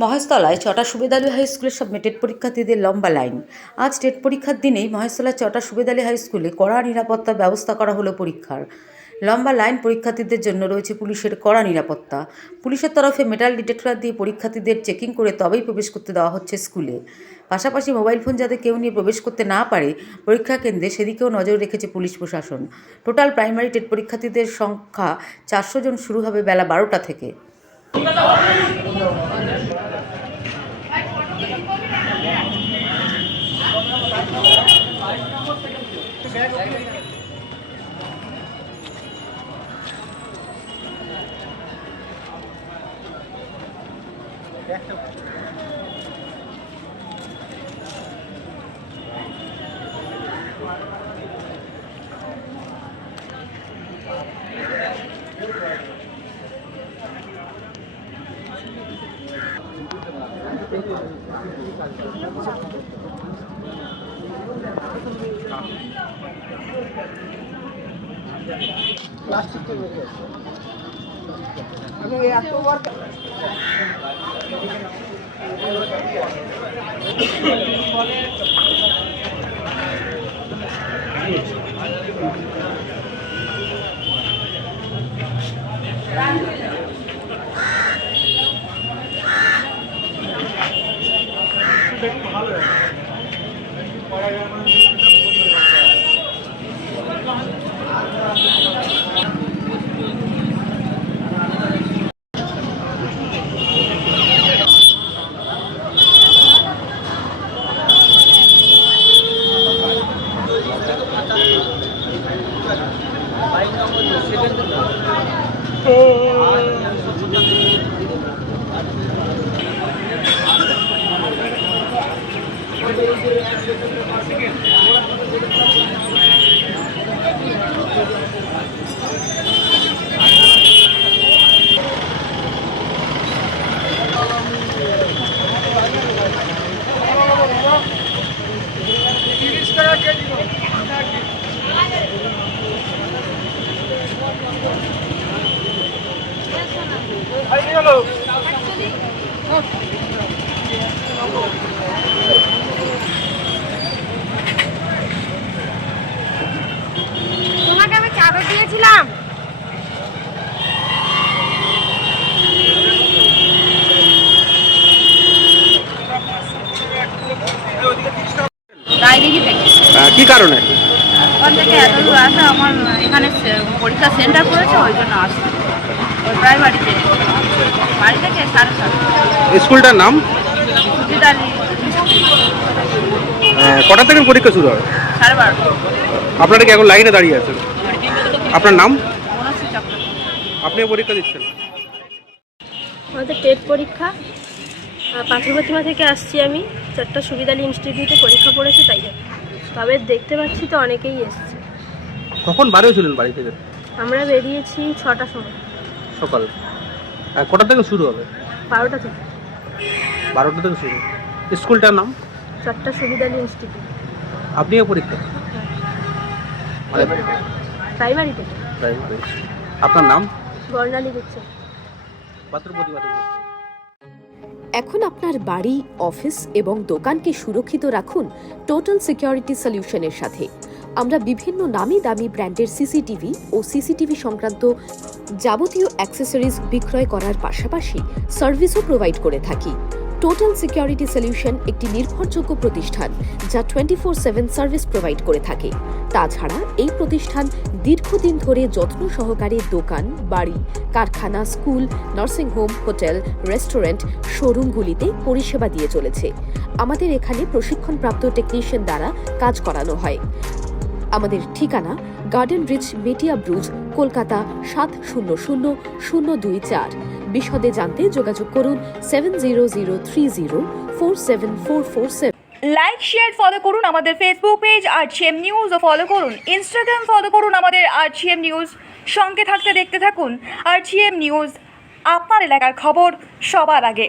মহেশতলায় চটা সুবেদ আলী হাই স্কুলের সামনে টেট পরীক্ষার্থীদের লম্বা লাইন। আজ টেট পরীক্ষার দিনেই মহেশতলার চটা সুবেদ আলী হাই স্কুলে কড়া নিরাপত্তার ব্যবস্থা করা হলো পরীক্ষার। লম্বা লাইন পরীক্ষার্থীদের জন্য রয়েছে পুলিশের কড়া নিরাপত্তা। পুলিশের তরফে মেটাল ডিটেক্টর দিয়ে পরীক্ষার্থীদের চেকিং করে তবেই প্রবেশ করতে দেওয়া হচ্ছে স্কুলে। পাশাপাশি মোবাইল ফোন যাতে কেউ নিয়ে প্রবেশ করতে না পারে পরীক্ষা কেন্দ্রে সেদিকেও নজর রেখেছে পুলিশ প্রশাসন। টোটাল প্রাইমারি টেট পরীক্ষার্থীদের সংখ্যা 400 জন। শুরু হবে বেলা 12টা থেকে। তোমাকে আমি চাদর দিয়েছিলাম। কি কারণে ওখান থেকে এত দূর আসা, আমার এখানে পরীক্ষা সেন্টার করেছে, ওই জন্য আসছে। ওই প্রাইমারিতে বাড়ি থেকে 7:30। স্কুলটার নাম সুবিদ আলী। কটা থেকে পরীক্ষা শুরু হবে? 12:30। আপনারা কি এখন লাইনে দাঁড়িয়ে আছেন? আপনার নাম? মনস্বী চক্র। আপনিও পরীক্ষা দিচ্ছেন? আমাদের টেট পরীক্ষা পাথরপ্রতিমা থেকে আসছি আমি। চট্টা সুবিদ আলী ইনস্টিটিউটে পরীক্ষা পড়েছে, তাই তবে দেখতে পাচ্ছি তো অনেকেই এসছে। কখন বাড়িয়েছিলেন বাড়ি থেকে? আমরা বেরিয়েছি 6টার সময় সকাল। কটা থেকে শুরু হবে? 12টা থেকে। 12টা থেকে শুরু। স্কুলটার নাম? চট্টা সুবিদ আলী ইনস্টিটিউট। আপনিও পরীক্ষা? প্রাইমারি থেকে। আপনার নাম? বর্ণালী দিচ্ছে। পাথরপ্রতিমা থেকে। এখন আপনার বাড়ি, অফিস এবং দোকানকে সুরক্ষিত রাখুন টোটাল সিকিউরিটি সলিউশনের সাথে। আমরা বিভিন্ন নামি দামি ব্র্যান্ডের সিসিটিভি ও সিসিটিভি সংক্রান্ত যাবতীয় অ্যাক্সেসরিজ বিক্রয় করার পাশাপাশি সার্ভিসও প্রোভাইড করে থাকি। টোটাল সিকিউরিটি সলিউশন একটি নির্ভরযোগ্য প্রতিষ্ঠান যা 24/7 সার্ভিস প্রোভাইড করে থাকে। তাছাড়া এই প্রতিষ্ঠান দীর্ঘদিন ধরে যত্ন সহকারে দোকান, বাড়ি, কারখানা, স্কুল, নার্সিংহোম, হোটেল, রেস্টুরেন্ট, শোরুমগুলিতে পরিষেবা দিয়ে চলেছে। আমাদের এখানে প্রশিক্ষণপ্রাপ্ত টেকনিশিয়ান দ্বারা কাজ করানো হয়। আমাদের ঠিকানা গার্ডেন রিচ, মেটিয়া ব্রুজ, কলকাতা 700024। বিশদে জানতে যোগাযোগ করুন 7003047447। লাইক, শেয়ার, ফলো করুন আমাদের ফেসবুক পেজ RGM নিউজ ও ফলো করুন ইনস্টাগ্রাম, ফলো করুন আমাদের RGM নিউজ। সঙ্গে থাকতে দেখতে থাকুন RGM নিউজ, আপনার এলাকার খবর সবার আগে।